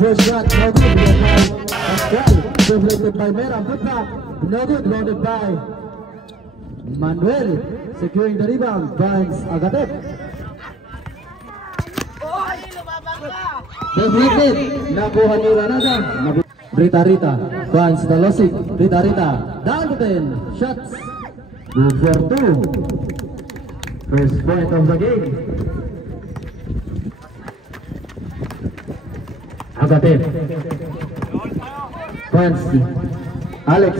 first shot, no good, blocked by Pascual. Deflected by Meram, put back, no good, loaded by Manuel. Securing the rebound, finds Agatep. Deflected, nakuha ni Ranada. Rita, finds Talosik. Rita, down to 10, shots. Good for 2. First point of the game. Agatep. Finds Alex.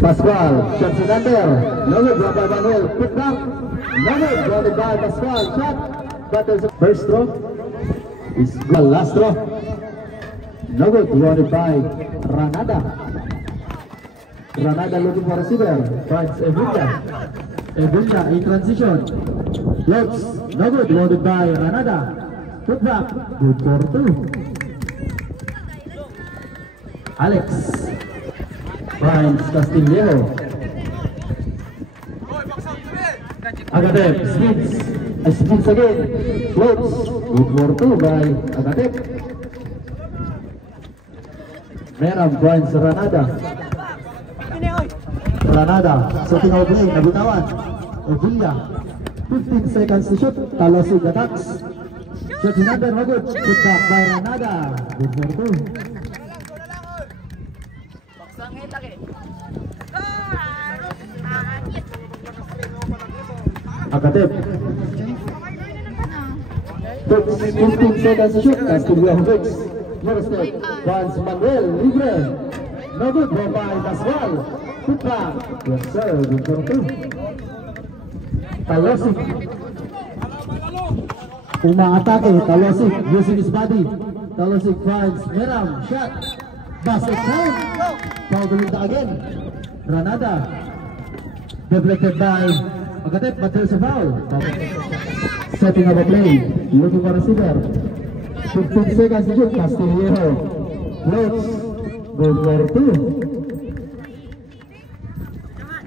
Pascual. Shots in under. No good, by Manuel. Put back. No good, loaded by Pascual. Shot. Battles of first throw. Is good. Last throw. No good, loaded by Ranada. Ranada looking for a receiver. Finds Evilla. Evilla in transition. Looks. No good, loaded by Ranada. Put back. Good for 2. Alex. Finds Castillejo. Agatep. Spins again. Floats. Good for 2 by Agatep. Meram finds Ranada. Setting out play, nabitawan. Evilla. 15 seconds to shoot. Talosig attacks. Shots in under, no good. Put back by Ranada. Good for 2. Agatep. 15 seconds to shoot. Castillejo fix. First step. Finds Manuel. Libre. No good. Go by Pascual. Put back. Yes sir. Good for 2. Talosig. Umaatake. Talosig using his body. Talosig finds Meram. Shot. Basket count. Foul again. Ranada. Deflected by Agatep, but there's a foul. Setting up a play. Looking for a receiver. 15 seconds to shoot. Castillejo. Floats. Good for 2.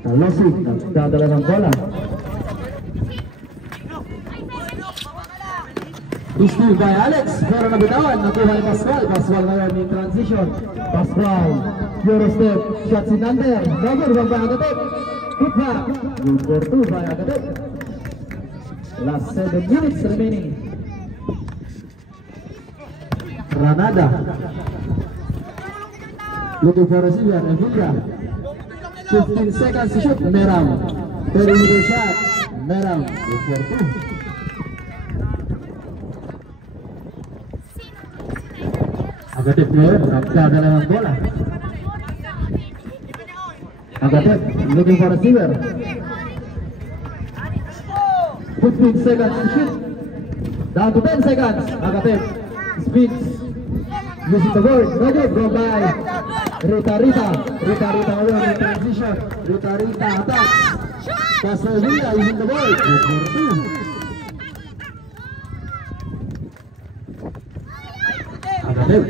Talosig. Nagdadala ng bola. Steal by Alex. Pero nabitawan. Nakuha ni Pascual. Pascual ngayon in transition. Pascual. Euro step. Shots in under. Dagger. Wag by Agatep. Put back. Good for 2 by Agatep. Last 7 minutes remaining. Ranada. Looking for a receiver. Evilla. 15 seconds to shoot. Meram. Perimeter shot. Meram. Good for 2. Agatep ngayon. Nagdadala ng bola. Agatep looking for a receiver. 15 seconds to shoot. Down to 10 seconds. Agatep speeds. Using the board. No good. Go by Rita. Rita alone in transition. Rita attacks. Castillejo using the board. Good for 2. Agatep.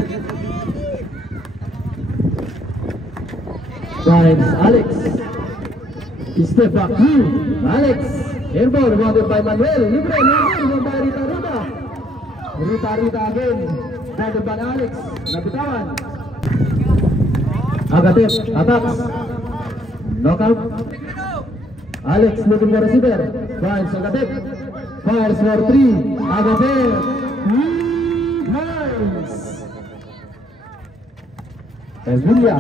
Finds Alex. Step back 2. Alex. Airball wanted by Manuel. Libre. No by Rita. Rita again. Wanted by Alex. Nabitawan. Agatep attacks. Knockout. Alex looking for receiver. Finds Agatep. Fires for 3. Agatep. Finds Evilla.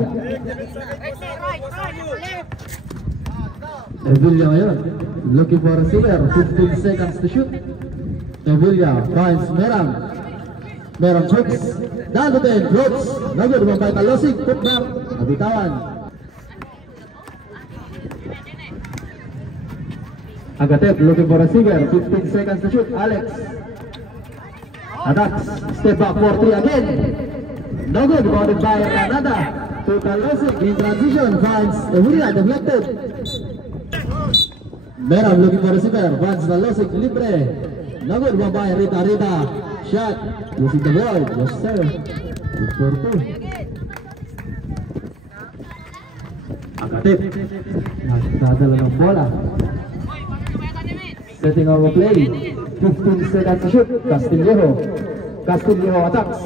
Evilla ngayon. Looking for a receiver. 15 seconds to shoot. Evilla finds Meram. Meram shoots. Down to 10. Floats. No good. One by Talosig. Put back. Nabitawan. Agatep looking for a receiver. 15 seconds to shoot. Alex. Attacks. Step back for 3 again. No good. Wanted by Ranada. To Talosig in transition. Finds Evilla. Deflected. Meram looking for receiver. Finds Talosig. Libre. No good. One by Rita. Shot. Using the board. Yes sir. Good for 2. Agatep. Nagdadala ng bola. Setting up a play. 15 seconds to shoot. Castillejo attacks.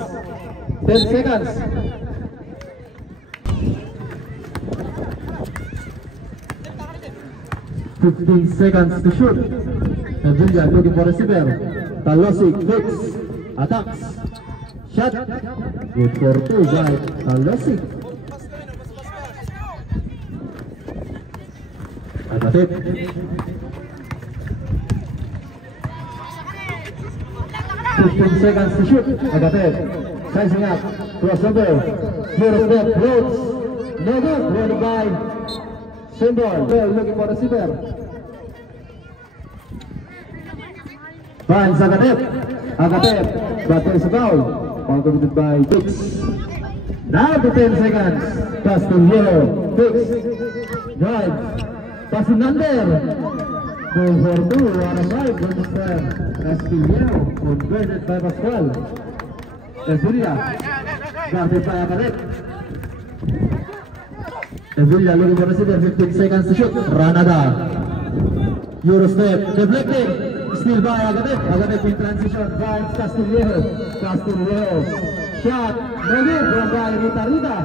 10 seconds. 15 seconds to shoot. Evilla looking for receiver. Talosik fix. Attacks. Shot. Good for 2 by Talosik. Agatep. 15 seconds to shoot. Agatep. Sizing up. Crossover. Eurostep. Floats. No good. Running by Symbol. Looking for receiver. Finds Agatep. Agatep. But there is a foul. Foul committed by Fix. Now to 10 seconds. Pass to Yellow. Fix. Drive. Pass to Nander. 2 for 2. On a right. Running there. Castillo. Converted by Pascual. Evilla. Guarded by Agatep. Evilla looking for receiver. 15 seconds to shoot. Ranada. Eurostep. Deflected. Still by Agatep. Agatep in transition. Finds Castillo. Castillo. Shot. No good. From by Rita Rita.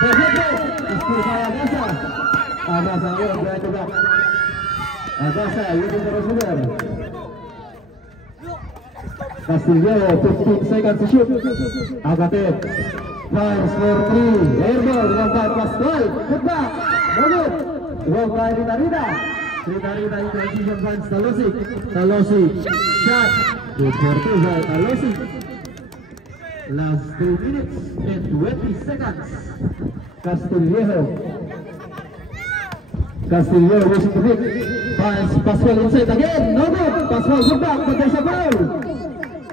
Deflected. Still by Agasa. Agasa here. Trying to block. Agasa looking for receiver. Castillo. 15 seconds to shoot. Agatep. Finds for 3. Airball. Wrong by Pascual. Put back. No good. Wrong by Rita Rita. Rita Rita in transition finds Talosik. Talosik. Shot. Good for 2 by Talosik. Last 2 minutes and 20 seconds. Castillo. Castillo using the pick. Finds Pascual inside again. No good. Pascual good back, but there's a foul.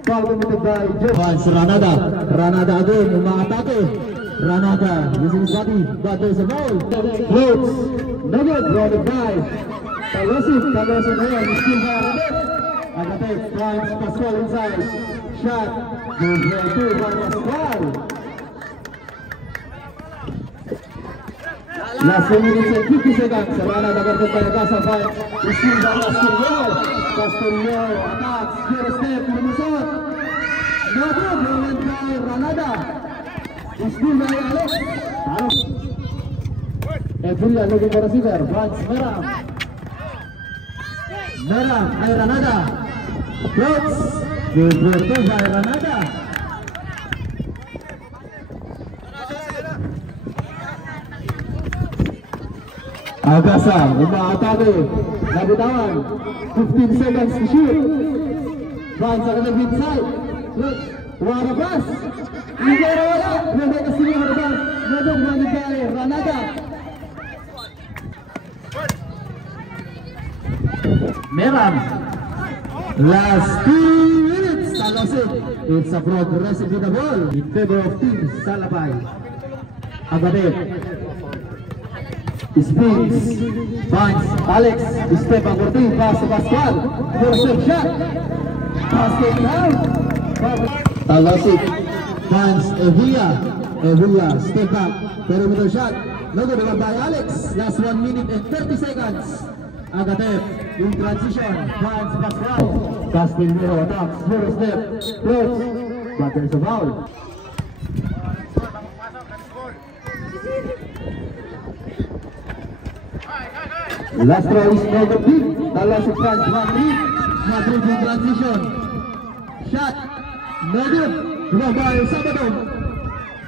Foul committed by Joe. Finds Ranada. Ranada again. Umaatake. Ranada using his body, but there's a foul. Floats. No good. Brought by Talosik. Talosik here. Still by Agatep. Agatep finds Pascual inside. Shot. Good for 2 by Pascual. Last 2 minutes and 50 seconds. Ranada guarded by Agasa finds. Still by Castillo. Castillo attacks. Eurostep. Lumusot. No good. Roland by Ranada. Still by Alex. Evilla looking for receiver. Finds Meram. Meram by Ranada. Floats. Good for 2 by Ranada. Agasa umaatake. Nabitawan. 15 seconds to shoot. Finds Agatep inside. What a pass. Igor wala. Pwede kasi yung harapang. Nadong manigay. Ranada. Meram. Last 2 minutes. Talosik. It's a progressive with the ball in favor of Team Salabay. Agatep. Spins. Finds Alex. Step over 2. Pass to Pascual. First shot. Basket down. Talosik. Finds Evilla. Evilla. Step back. Perimeter shot. No good by Alex. Last 1 minute and 30 seconds. Agatep in transition. Finds Pascual. Castillo attacks. First step. Close. But there's a foul. Last throw is no good. Talosik finds Madrid. Madrid in transition. Shot. No good. No by Sabado.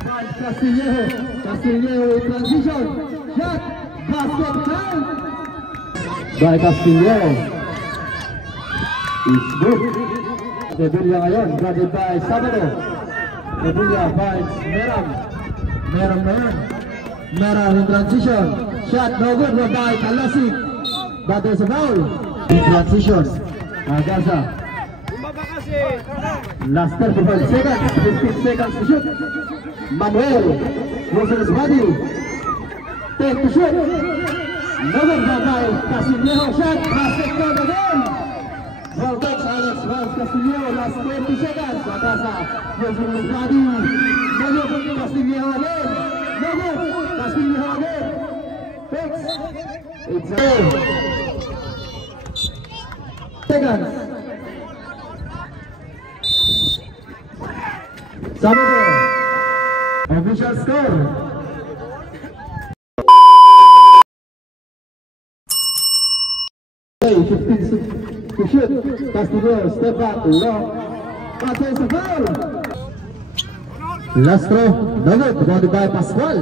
Finds Castillo. Castillo in transition. Shot. Basket count. By Castillo. It's good. Evilla ngayon. Guarded by Sabado. Evilla finds Meram. Meram ngayon. Meram in transition. Shot no good by Talosik. But there's a foul. In transition. Agasa. Last 35 seconds. 15 seconds to shoot. Manuel. Using his body. 10 to shoot. No good by Castillo. Shot. Basket count again. Well, thanks Alex. Well, Castillo. Last 20 seconds. Agasa. Using his body. No good. Castillo again. No good. Castillo again. Fix. It's a seconds. Samuel. Official score. Okay, 15 to shoot. Castillo, step back, long. Passes a foul. Last throw, no good, rebounded by Pascual.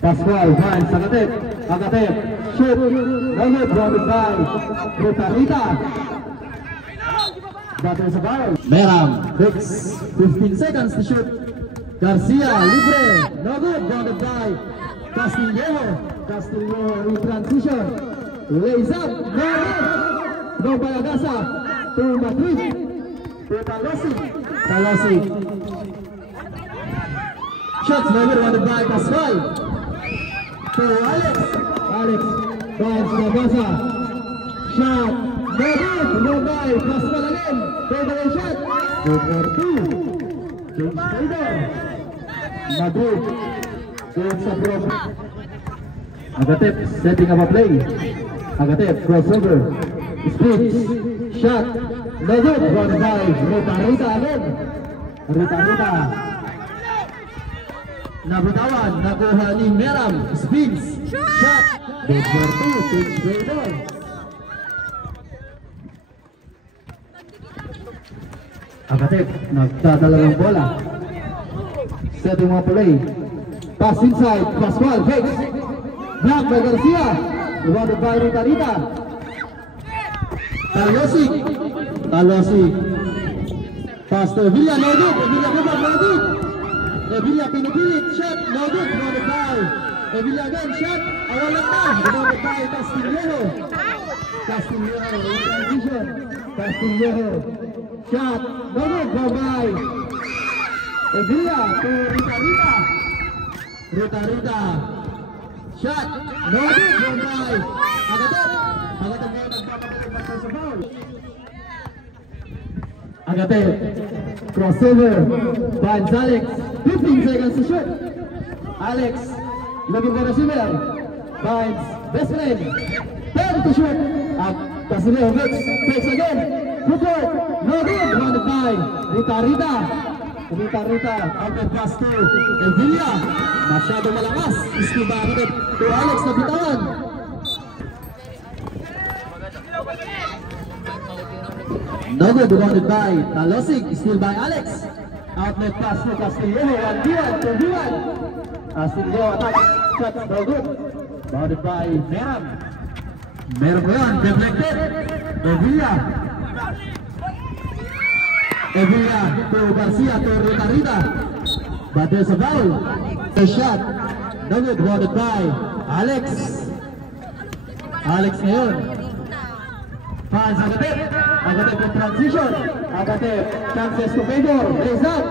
Pascual finds Agatep, shoot, no good, rebounded by Rita. That is a foul. Meram, 15 seconds to shoot. Garcia, libre, no good, rebounded by Castillo in transition. Lays up, no good. No by Agasa to Madrid. To Talosik. Shots no good, rebounded by Pascual. To Alex finds Agasa. Shot, no good, no by Pascual again. Favorite shot. Good for 2. James Taylor. Madrid. James Abroad. Agatep setting up a play. Agatep crossover. Splits. Shot. No good. Run by Rita again. Rita. Nabutawan. Nakuha ni Meram. Spins. Shot. Good for 2. James Taylor. Agatep nagdadala ng bola. Setting up a play. Pass inside. Pascual fakes. Block by Garcia. Rebounded by Rita. Talosik. Pass to Villa. No good. No good. Villa pinipilit. Shot. No good. Rebounded by Villa again. Shot. Awalan na. Rebounded by Castillejo. Castillejo. Shot. No good. Go by Villa to Rita. Shot. No good. Go by Agatep nagpapagaling sa foul. Agatep. Crossover. Finds Alex. 15 seconds to shoot. Alex. Looking for receiver. Finds best friend. 10 to shoot. Castillo fakes again. Footwork. No good. Rebounded by Rita. Outlet pass to Villa. Masyado malakas. Iskiba agad to Alex na bitawan. No good. Rebounded by Talosik. Still by Alex. Outlet pass to Castillo. 1v1 to V1. Castillo attack. Shot. No good. Rebounded by Meram. Meron ko yan. Deflected. Evilla to Garcia to Rita. But there's a foul. The shot. No good. Rebounded by Alex ngayon. Fans Agatep in transition. Agatep chances to Fedor. Raise up.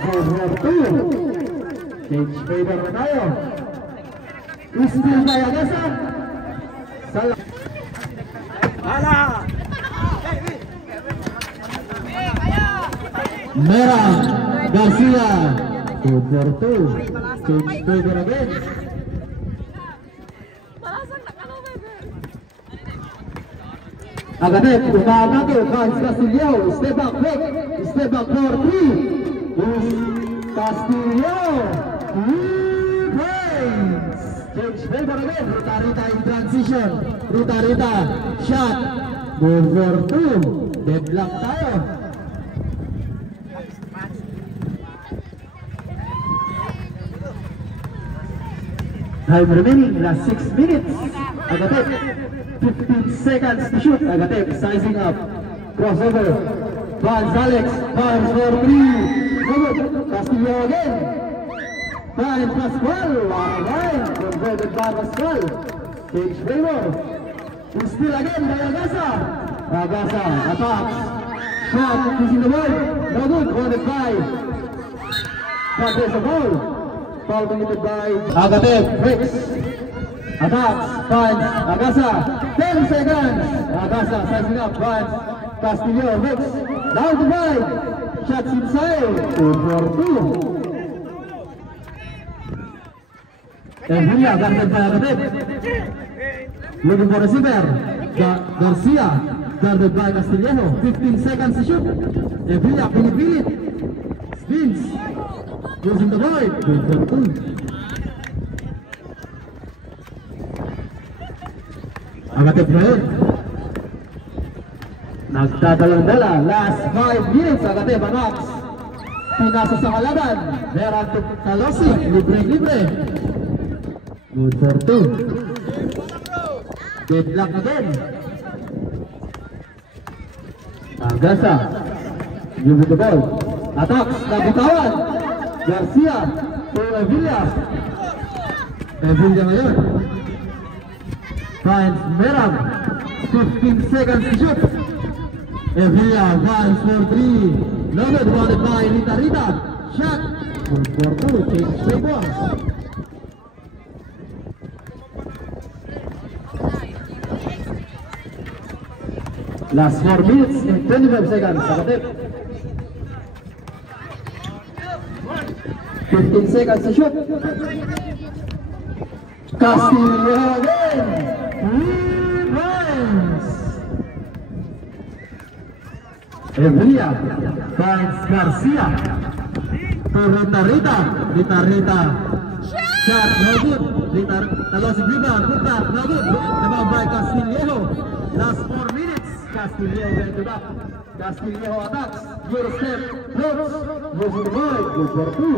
For 2. Change Fedor na tayo. Still by Agasa. Meram, Garcia, 2 for 2. Change Fedor again. Agatep, umaagado, finds Castillo. Step back for 3. Castillo. 3 points. Change Fedor again. Rita in transition. Rita. Shot. 4 for 2. Deadlock tayo. Time remaining, last 6 minutes. Agatep, 15 seconds to shoot. Agatep sizing up. Crossover. Finds Alex. Finds for 3. Castillo again. Finds Pascual. Alright. Converted by Pascual. Change Fedor. Still again by Agasa. Agasa attacks. Shot using the ball. No good. Converted by. But there's a ball. Foul committed by Agatep. Breaks. Attacks. Finds Agasa. 10 seconds. Agasa sizing up. Finds Castillo. Breaks. Down to 5. Shots inside. 2 for 2. And Villa guarded by Agatep. Looking for receiver. Garcia, guarded by Castillejo. 15 seconds to shoot. Evilla, pinipilit. Spins. Using the board. Good for two. Agatep ngayon. Nagdadalang-dala. Last 5 minutes. Agatep, Anax. Pinasa sa kalaban. Meron to Talosi. Libre-libre. Good for two. Deadlock again. Agasa. Give it the ball. Attacks. Nabitawan. Garcia. To Evilla. Evilla ngayon. Finds Meram. 15 seconds to shoot. Evilla runs for 3. Loaded, wanted by Rita. Shot. Good for two. Take straight one. Last 4 minutes and 25 seconds. Agatep. 15 seconds to shoot. Castillo again. 3 points. Evilla finds Garcia. To Rita. Shot, no good. Rita, Talosig rebound. Put back, no good. Rebound by Castillo. Last 4 minutes. Castillo went to back. Castillo attacks. Your step. Close. Using the ball. Good for two.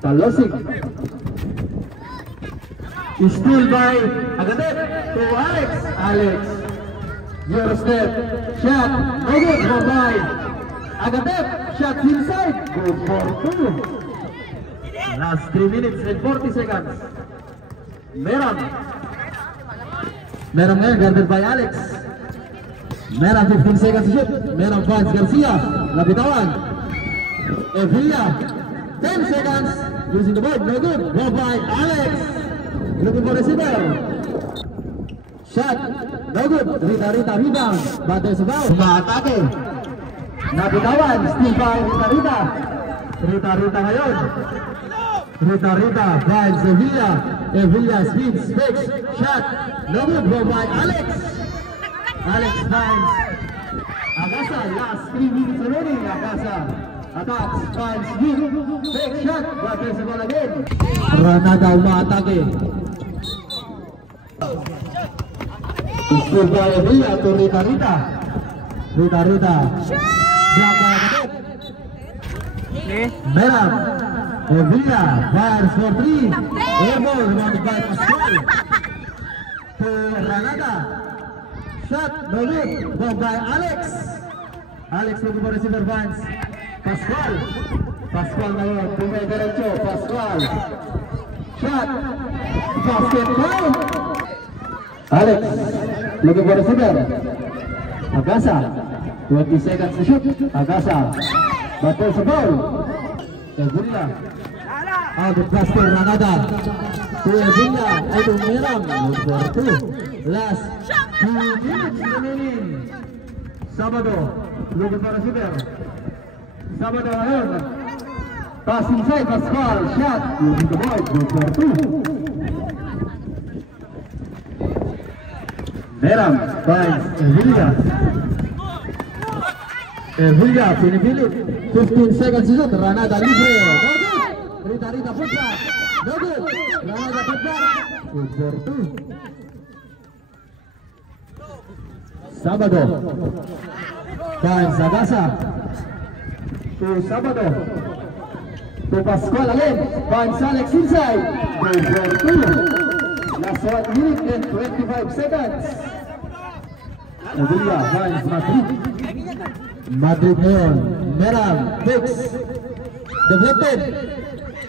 Talosig. Steal by Agatep to Alex. Your step. Shot. No good. Go by Agatep. Shots inside. Good for two. Last 3 minutes and 40 seconds. Meram ngayon, guarded by Alex. Meram 15 seconds to shoot. Meram finds Garcia. Lapitawan. Evilla. 10 seconds. Using the board. No good. Go by Alex. Looking for receiver. Shot. No good. Rita rebound. Bate sa foul. Maatake. Napitawan. Still by Rita. Rita ngayon. Rita finds Evilla. Evilla spins, fakes, shot. No good. Go by Alex. Alex finds Agasa. Last 3 minutes remaining. Agasa attacks, finds Vic. Fake shot. But there's a ball again. Ranada umaatake. Still by Evilla to Rita. Rita. Block by Agatep. Meram. Evilla fires for 3. Airball rebounded by Pascual. To Ranada. Shot, no good. Ball by Alex. Alex looking for receiver finds Pascual ngayon. Tumay derecho. Pascual. Shot. Basket count. Alex looking for receiver. Agasa. 20 seconds to shoot. Agasa. Battles the ball. Evilla. Out of basket, Ranada. To Evilla. Out of Meram. Good for two. Last 2 minutes remaining. Sabado. Looking for receiver. Sabado ngayon. Pass inside. Pascual. Shot. Using the ball. Good for two. Meram finds Evilla. Evilla pinipilit. 15 seconds to shoot. Ranada libre. No good. Rita put back. No good. Ranada put back. Good for two. Sabado finds Agasa. To Sabado. To Pascual again. Finds Alex inside. Good for two. Last 1 minute and 25 seconds. Evilla finds Madrid ngayon. Meram takes. Deflected.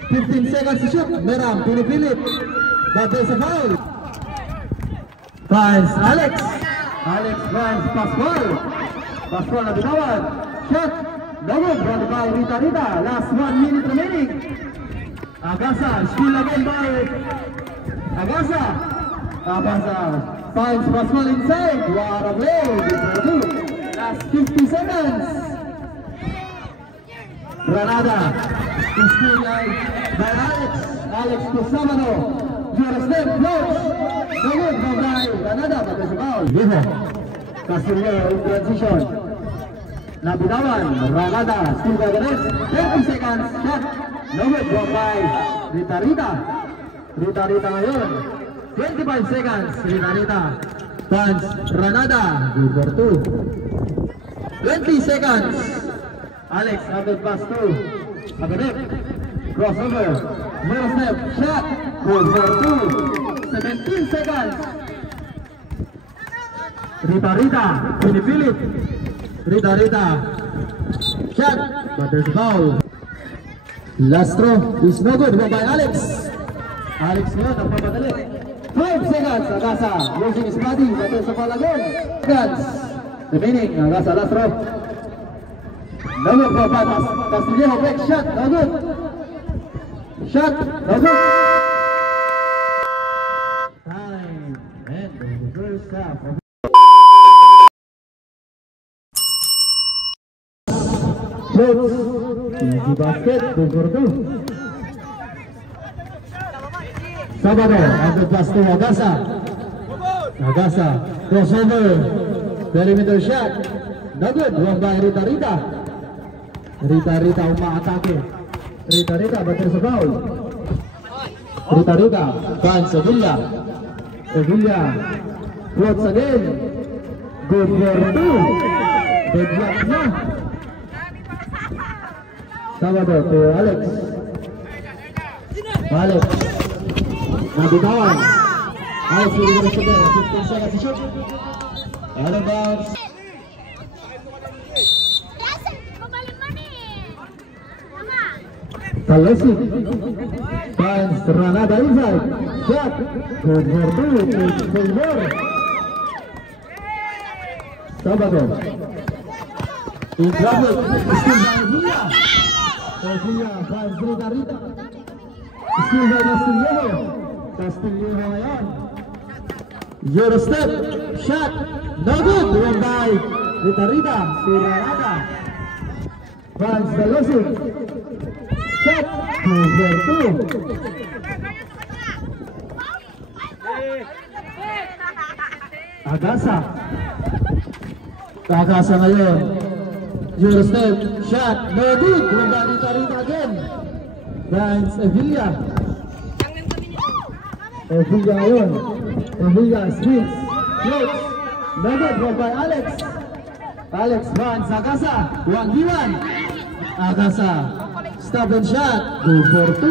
15 seconds to shoot. Meram pinipilit. But there's a foul. Finds Alex. Alex finds Pascual. Pascual na bitawan. Shot. No good. Brought by Rita. Last 1 minute remaining. Agasa. Steal again by Agasa finds Pascual inside. What a play. Last 50 seconds. Ranada is still by Alex. Alex to Sabado. Your step close. No good. Batas sa foul. Liho. Castillo in transition. Nabitawan. Ranada. Still by the net. 30 seconds. Shot. No good. Block by Rita Rita. Rita Rita ngayon. 25 seconds. Rita Rita. Punch. Ranada. Good for 2. 20 seconds. Alex. Under pass 2. Aganek. Crossover. Middle step. Shot. Good for 2. 17 seconds. Rita Rita. Pinipilit. Rita Rita. Shot. But there's a foul. Last throw is no good. By Alex. Alex ngayon. Nagpapadali. 5 seconds. Agasa. Using his body. But there's a foul again. Seconds. Remaining. Agasa. Last throw. No good for Batas. Castillo. Back shot. No good. Shot. No good. Time. And the first half. Easy basket, 2-2. Sabado, under pass to Agasa. Agasa, crossover, perimeter shot. No good, wrong by Rita Rita. Rita Rita umaatake. Rita Rita, bater sa foul. Rita Rita, finds Sevilla. Sevilla, floats again. Good for 2. Deadlock na. Sabado to Alex. Alex. Nabitawan. Alex will go to the 15 seconds to shoot. Out of bounds. Talesi. Finds Ranada inside. Shot. Good for 2. More. Sabado. In traffic. Still Sevilla. Sevilla finds Rita Rita. Still by Castillo. Castillo ngayon. Euro step. Shot. No good. Wrong by Rita Rita. Ranada. Finds Talesi. Shot. Over 2. Agasa. Agasa ngayon. Euro step. Shot. No good. Wrong by Rita Rita again. Finds Sevilla. Sevilla ngayon. Sevilla spins. Floats. No good. Wrong by Alex. Alex finds Agasa. 1v1. Agasa. Stop and shot. Go for 2.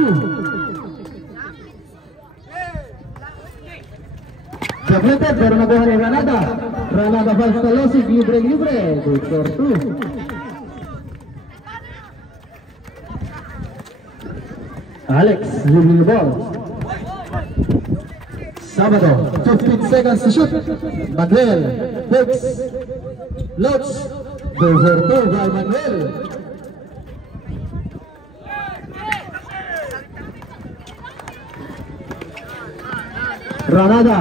Deflected pero nakuha ni Ranada. Ranada finds Talosig. Libre. Go for 2. Alex leaving the ball. Sabado. 15 seconds to shoot. Manuel. Picks. Loads. Go for 2 by Manuel. Ranada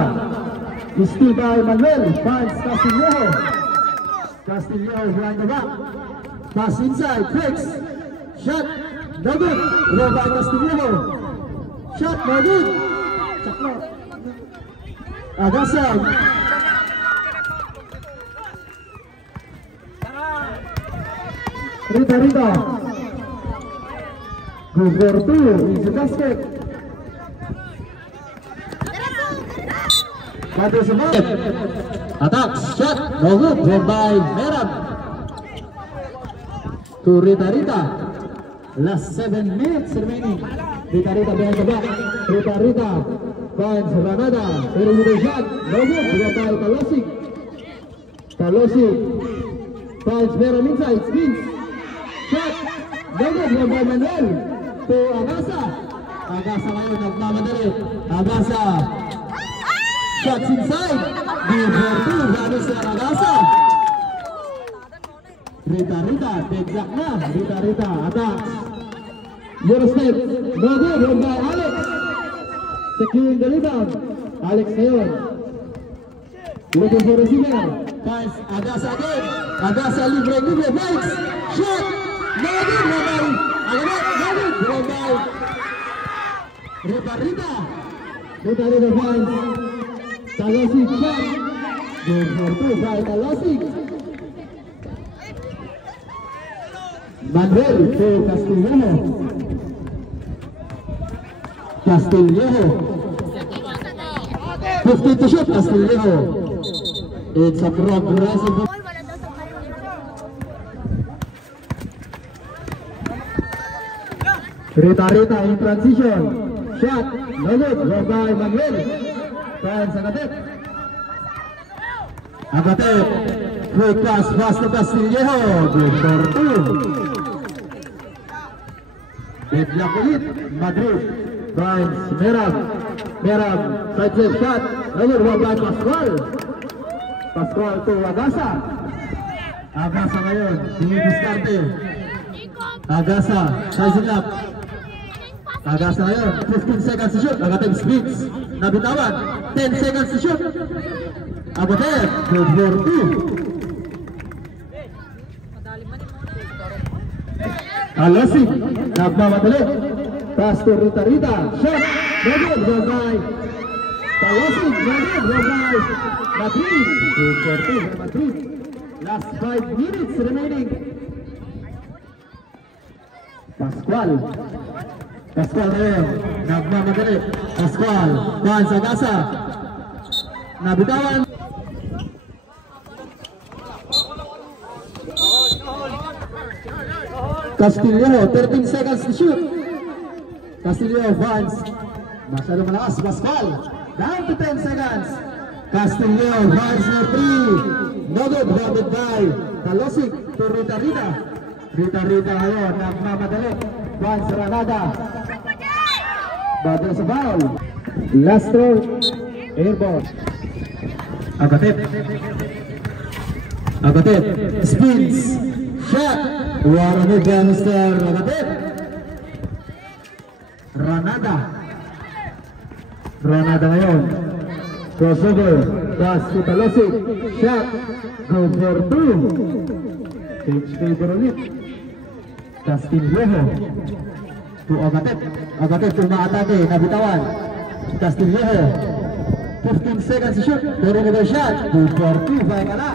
is still by Manuel. Finds Castillo. Castillo behind the back. Pass inside. Fix. Shot. No good. Roll by Castillo. Shot. No good. Agasa. Rita Rita. Good for 2. Easy basket. Attack, shot, no good, won by Meram. To Rita Rita. Last 7 minutes remaining. Rita Rita behind the back. Rita Rita finds Ranada. Perimeter shot, no good, won by Talosig. Talosig finds Meram inside, spins. Shot, no good, won by Manuel. To Agasa. Agasa ngayon nagmamadali. Agasa. Shots inside. Good for 2. Ganos na Agasa. Rita Rita. Deadlock na. Rita Rita. Attacks. Euro step. No good. Won by Alex. Securing the rebound. Alex ngayon. Looking for receiver. Finds Agasa again. Agasa libre. Bites. Shot. No good. Won by Alamat. No good. Won by Rita Rita. Rita Rita finds Talosig shot. Good for 2 by Talosig. Manuel to Castillejo. Castillejo. 50 to shoot, Castillejo. It's a progressive. Rita in transition. Shot. No good. Go by Manuel. Fans Agatep. Agatep. Quick pass to Castillejo. Good for 2. Deadlock ulit. Madrid. Fans Merab. Side step shot. No good. Go by Pascual. Pascual to Agasa. Agasa ngayon. Dinidiskarte. Agasa. Sizing up. Agasa ngayon, 15 seconds to shoot. Agatep speeds. Nabitawan. 10 seconds to shoot. Agatep, good for 2. Alosig, nagmamadali. Pass to Rita. Shot. No good. Go by Alosig. No good. Go by Madrid. Good for 2 for Madrid. Last 5 minutes remaining. Pascual ngayon, nagmamadali. Pascual, Juan Sagasa. Nabitawan. Castillejo, 13 seconds to shoot. Castillejo, Vance. Masyado malakas, Pascual. Down to 10 seconds. Castillejo, Vance na 3. No good, rounded by Talosig to Rita. Rita ngayon, nagmamadali. Vance Ranada. Battle sa foul. Last throw. Airball. Agatep. Spins. Shot. Waramid by Mr. Agatep. Ranada ngayon. Crossover. Pass to Talosig. Shot. Go for 2. Change favor ulit. Castillejo to Agatep to maatake, nabitawan. Castillejo, 15 seconds to shoot. Perimeter shot. Good for 2 by Kala.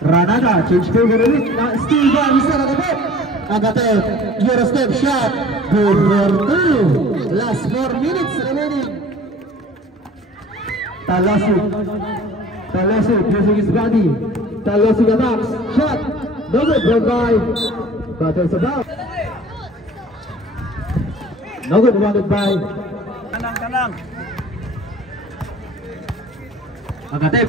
Ranada, change favor ulit. Steal by Mr. Agatep, Eurostep shot. Good for 2. Last 4 minutes remaining. Talosig using his body. Talosig attacks. Shot. No good. Go by. Battles about. No good. Wanted by Kanang. Agatep.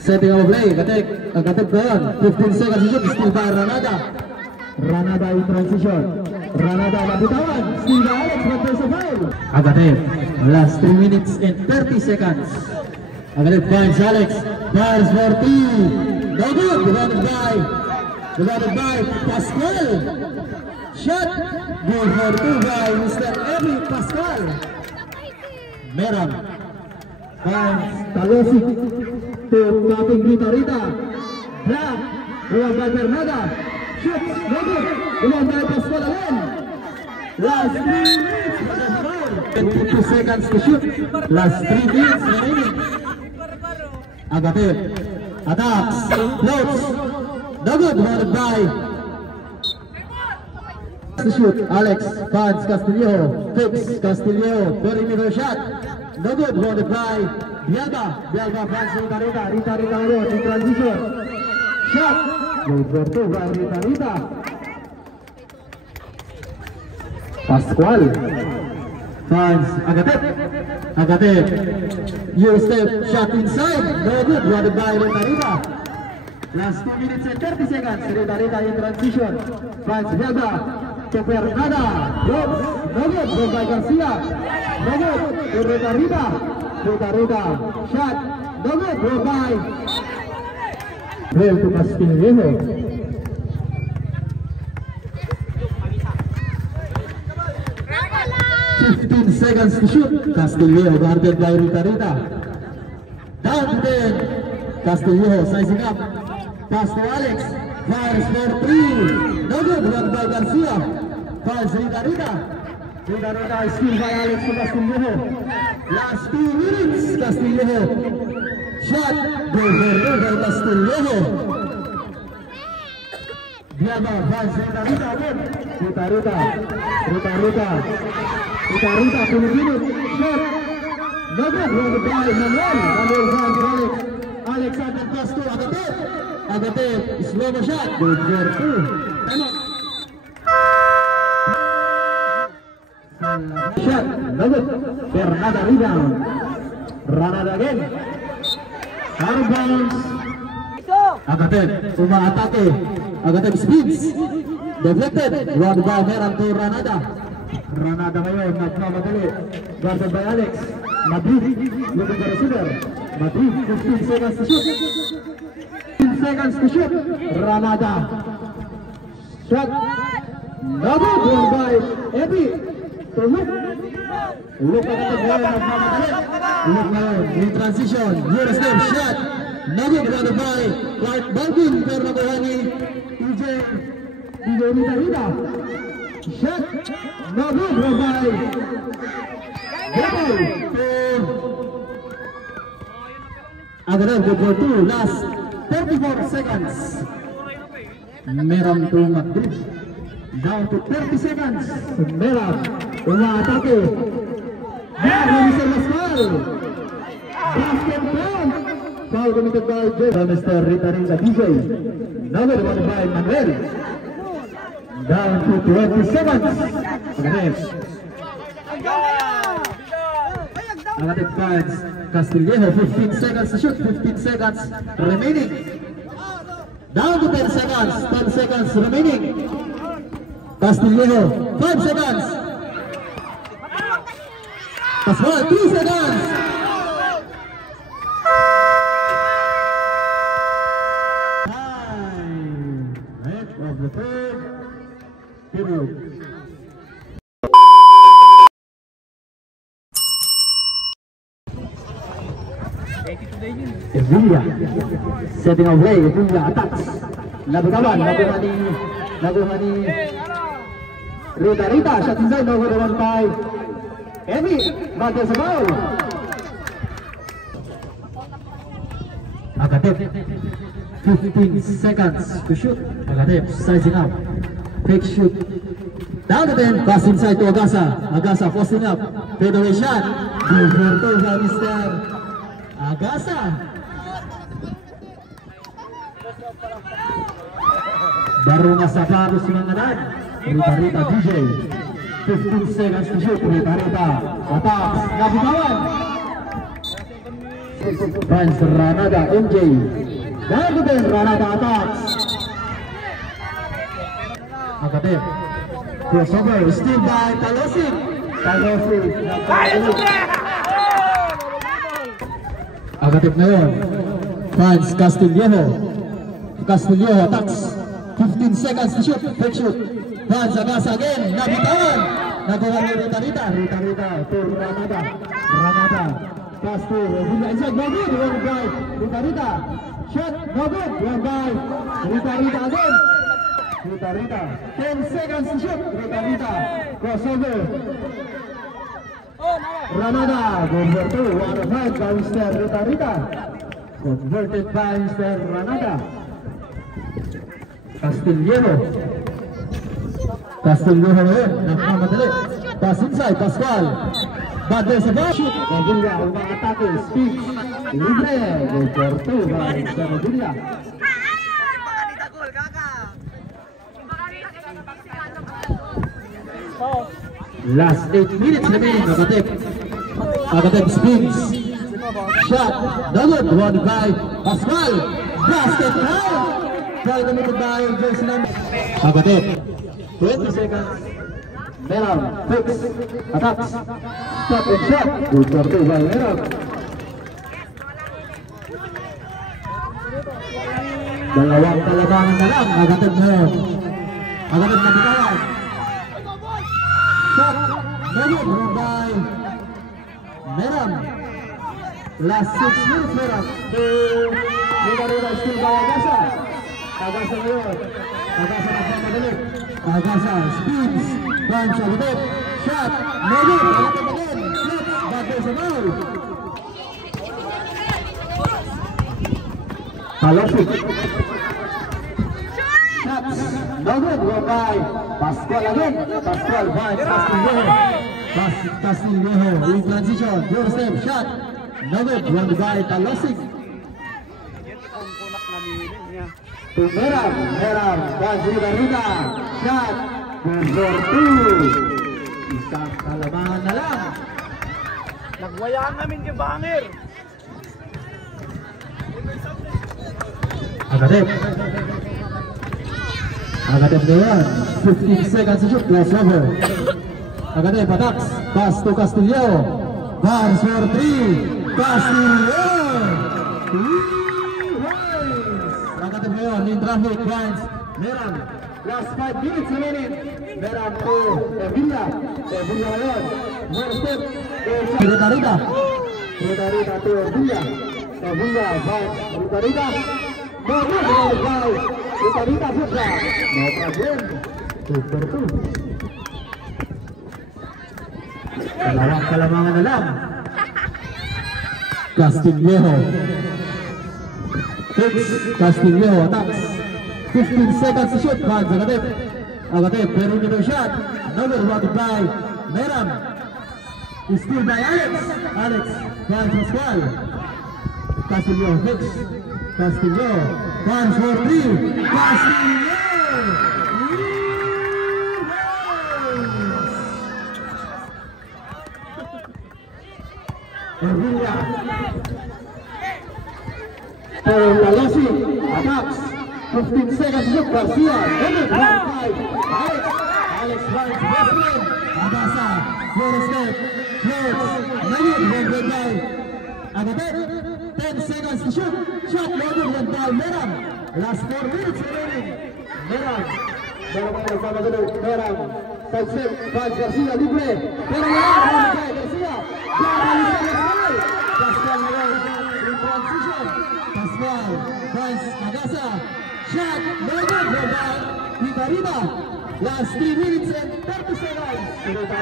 Setting up play. Agatep doon. 15 seconds to shoot. Still by Ranada in transition. Ranada nabitawan. Still by Alex. Battles about. Agatep. Last 3 minutes and 30 seconds. Agatep finds Alex. Fires for 2. No good. Divided by Pascual. Shot. Good for 2 by Mr. Evi Pascual. Meram finds Talosig to cutting Rita. Black. Buwan by Bernada. Shoots. No good. Buwan by Pascual again. Last 3 minutes. 22 seconds to shoot. Last 3 minutes remaining. Agatep attacks, floats, no good, wanted by to shoot. Alex finds Castillejo, fix Castillejo, perimeter shot, no good, wanted by Bialba finds Rita ngayon in transition, shot, good for 2 by Rita. Pascual finds Agatep, Eurostep shot inside, no good, wanted by Rita. Last 2 minutes and 30 seconds, Rita in transition, finds Bialba to Bernada, drops, no good, goal by Garcia, no good, to Rita, shot, no good, goal by Well to Castillejo. 15 seconds to shoot. Castillejo guarded by Rita. Down to 10. Castillejo sizing up. Pass to Alex. Fires for 3. No good. Blocked by Garcia. Fires Rita. Rita still by Alex to Castillejo. Last 2 minutes, Castillejo. Shot, goal for Castillejo. Diaba, Vance, Rita again. Rita, Pilipino. Shot. No good, rolled by Manuel. Manuel Vance, Alex at Castro, Agate, slow mo shot. Good for 2. Time out. Shot, no good. Fernanda rebound. Ranada again. Out of bounds. Agate, umaatake. Agate speeds. Deflected. Run by Meram to Ranada. Ranada ngayon, nagmamadali. Guarded by Alex. Madrid, looking for a receiver. Madrid, 15 seconds to shoot. 15 seconds to shoot. Ranada. Shot. No good. Run by Epi. Look at the ball. Look now in transition. Here is the shot. Nugget by the ball. Clark Baldwin. Pero Nabuhani. EJ Rita. Shot. Nugget by Gabay. Agaran good for 2. Last 34 seconds. Meram to Madrid. Down to 30 seconds. Meram. Umaatake. Mr. Pascual. Basket point. Foul committed by Mr. Rita DJ. Another one by Manuel. Down to 20 seconds. Agative fans. Castillejo, 15 seconds to shoot. 15 seconds remaining. Down to 10 seconds. 10 seconds remaining. Castillejo, 5 seconds. Pascual, 3 seconds. End of the third period. Evilla, setting of play. Evilla attacks. Nabutawan, naguha ni Rita, shot inside, no good, 1-5. Emi, back sa foul. Agatep, 15 seconds to shoot. Agatep, sizing up. Fake shoot. Down to 10, pass inside to Agasa. Agasa posting up. Fade away shot. Good for 2 by Mr. Agasa. Baru nasapatos mga nan. Rita DJ. 15 seconds to shoot. Rita. Attacks. Nabutawan. Vance Ranada. MJ. Down to 10. Ranada attacks. Agatep. Crossover. Still by Talosik. Agatep na yun. Vance Castillejo attacks. 15 seconds to shoot. Fake shoot. Vance Agasa again. Nabitawan. Nakuha ni Rita. Rita to Ranada. Pass to Rita inside. No good. One by Rita. Shot. No good. One by Rita again. Rita. 10 seconds to shoot. Rita. Crossover. Ranada. Good for 2. 1-5 by Mr. Rita. Converted by Mr. Ranada. Castillejo ngayon, nakamadali. Pass inside, Pascual. Bad there sa ball. Shoot. Magilla, umaatake. Speaks. Libre. Good for 2 by Mr. Magilla. Last 8 minutes remaining. Agatep spins. Shot. No good. One by Pascual. Basket foul. Foul committed by jersey number. Agatep. 20 seconds. Meram. Fix. Attacks. Stop and shot. Good for 2 by Meram. Dalawang talabangan na lang. Agatep ngayon. Agatep na bitawan. Shot. No good. By Meram. Last 6 minutes Meram. Rita still by Agasa. Agasa ngayon. Agasa nagpapadali. Agasa spins. Vance Agatep. Shot. No good. Baliktad again. Flips. But there's a foul. Talosik. Shots. No good. One by Pascual again. Pascual finds Castillejo in transition. Doorstep shot. No good. One by Talosik. To Meram. Meram. Bajri Barita. Shot. Number 2. Isang kalamangan na lang. Nagwayaan namin kay Banger. Agatep ngayon, 15 seconds to shoot, close over. Agatep attacks, pass to Castillo. Bars for 3, Castillo! Agatep ngayon, in traffic, finds Meram. Last 5 minutes remaining. Meram to Evilla. Evilla ngayon, more step. Rita to Evilla. Evilla finds Rita. No good, by Rita Fudra. No problem. Super 2. Dalawang kalamangan na lang. Castillejo. Castillejo attacks. 15 seconds to shoot. Fans Agatep. Agatep, perimeter shot. Another one by Meram. Still by Alex. Alex, fans Pascual. Castillo hits. Castillo, fans for 3. Castillo! Evilla. Talosik attacks. 15 seconds to Garcia. Alex finds Westman. Agasa. Floor step. Floats. Negative. One by Agatep. 10 seconds to shoot. Shot loaded one by Meram. Last 4 minutes remaining. Meram. Meram. Side step. Finds Garcia. Libre. Meram. Garcia. Pascual in transition. Pascual finds Agasa. Shot loaded one by Rita. Last 3 minutes and 30 seconds. Rita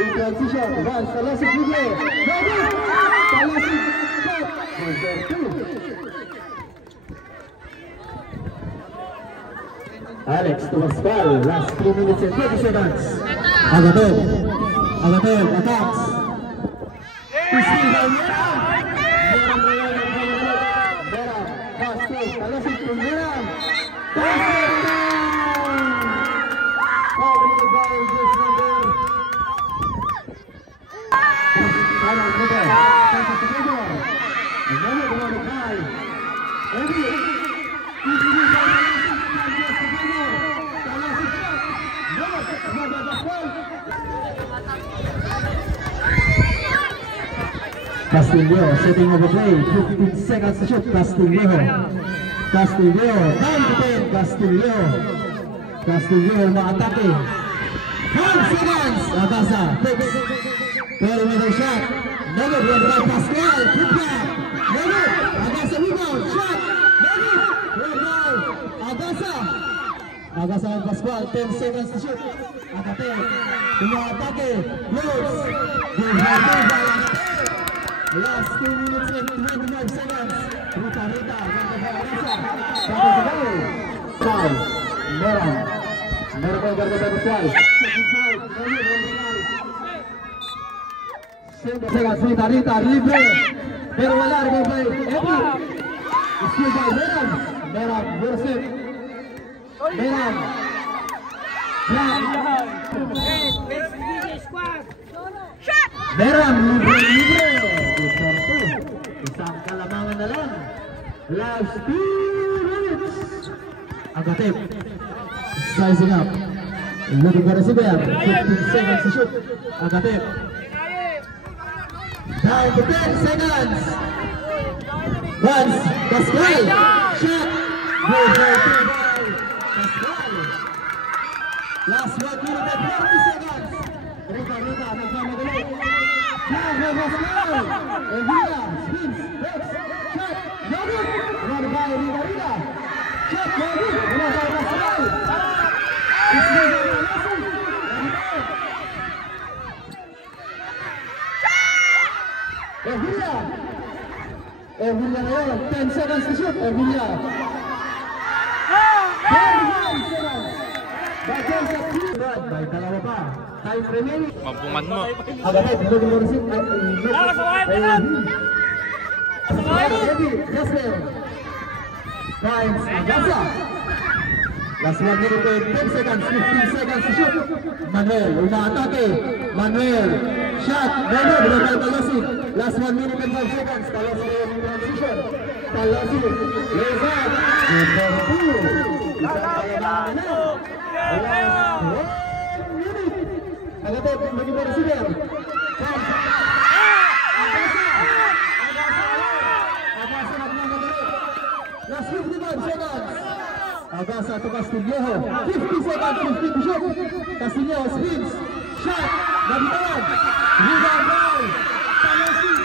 in transition. Finds Talosik Libre. Loaded. Talosik shot. Number 2. Alex to Pascual. Last 3 minutes and 30 seconds. Agatep attacks. Still by Meram. Meram. Pass to Talosik to Meram. Castillo setting up a play, 15 seconds to shoot. Castillo, down to 10. Castillo ma-atake. 5 seconds. Agasa takes perimeter shot. No good. One by Pascual. Good back. No good. Agasa rebound shot. No good. One by Agasa. Agasa and Pascual. 10 seconds to shoot. Agatep ma-atake. Close. Good by last 2 minutes and 25 seconds. Rita. Foul. Meram yang berbeda Pascual. Rita libre. Pero wala rin by Epi. Still by Meram versus Meram. Meram libre. Isang kalamangan na lang. Last 2 minutes. Agatep sizing up. Looking for a Siber. 15 seconds to shoot. Agatep. Down to 10 seconds. Once. Pascual. Shot. Goal for 2 by Pascual. Last 1 minute and 30 seconds. Rita. Nagmamadali. Down for Pascual. Evilla. Spins. Hits. Shot. No good. One by Rita. Shot. No good. One by Pascual. Evilla. Evilla ngayon. 10 seconds to shoot. Evilla. 10 seconds. Bagal sa Cuban. May dalawa pa. Time remaining. Mampungan mo. Agad, hindi mo rin. Jasper. Finds Agasa. Last 1 minute and 10 seconds, 15 seconds to shoot. Manuel, umaatake. Manuel, shot. Manuel, below Talosik. Last 1 minute and 5 seconds. Talosik in transition. Talosik, lays up. Good for 2. Last 1 minute. Agad, hindi mo receiver. Last 55 seconds. Agasa to Castillejo. 50 seconds, 50 to shoot. Castillejo spins. Shot. Nabitawan. Rebound ball. Talosik.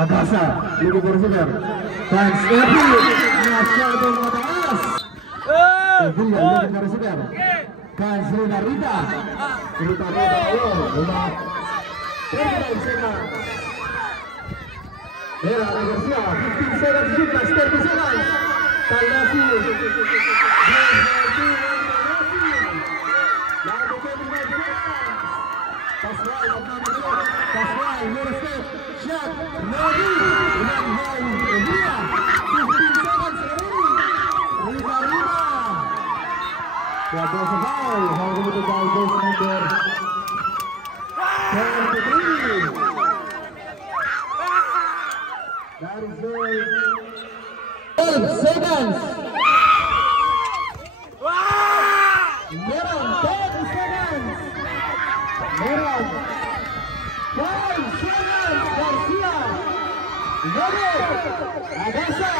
Agasa, ligo bersegar. Fans Evi, masyadong mataas. Evi yang ligo bersegar. Fans Rina Rita. Rita ayo, lima. 10 seconds. Era Garcia, 15 seconds shoot, last 30 seconds. Talasi. Paswai, little step, shot, ready, one high, Evilla, 15 seconds remaining, Rita. There's a foul, how will the foul goes number 23. That is the 10 seconds. Meron, 10 seconds. Meron. 5 seconds, Garcia. Ready. Agasa.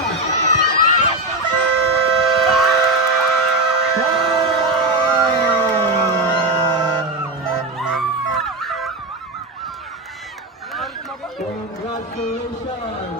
Congratulations.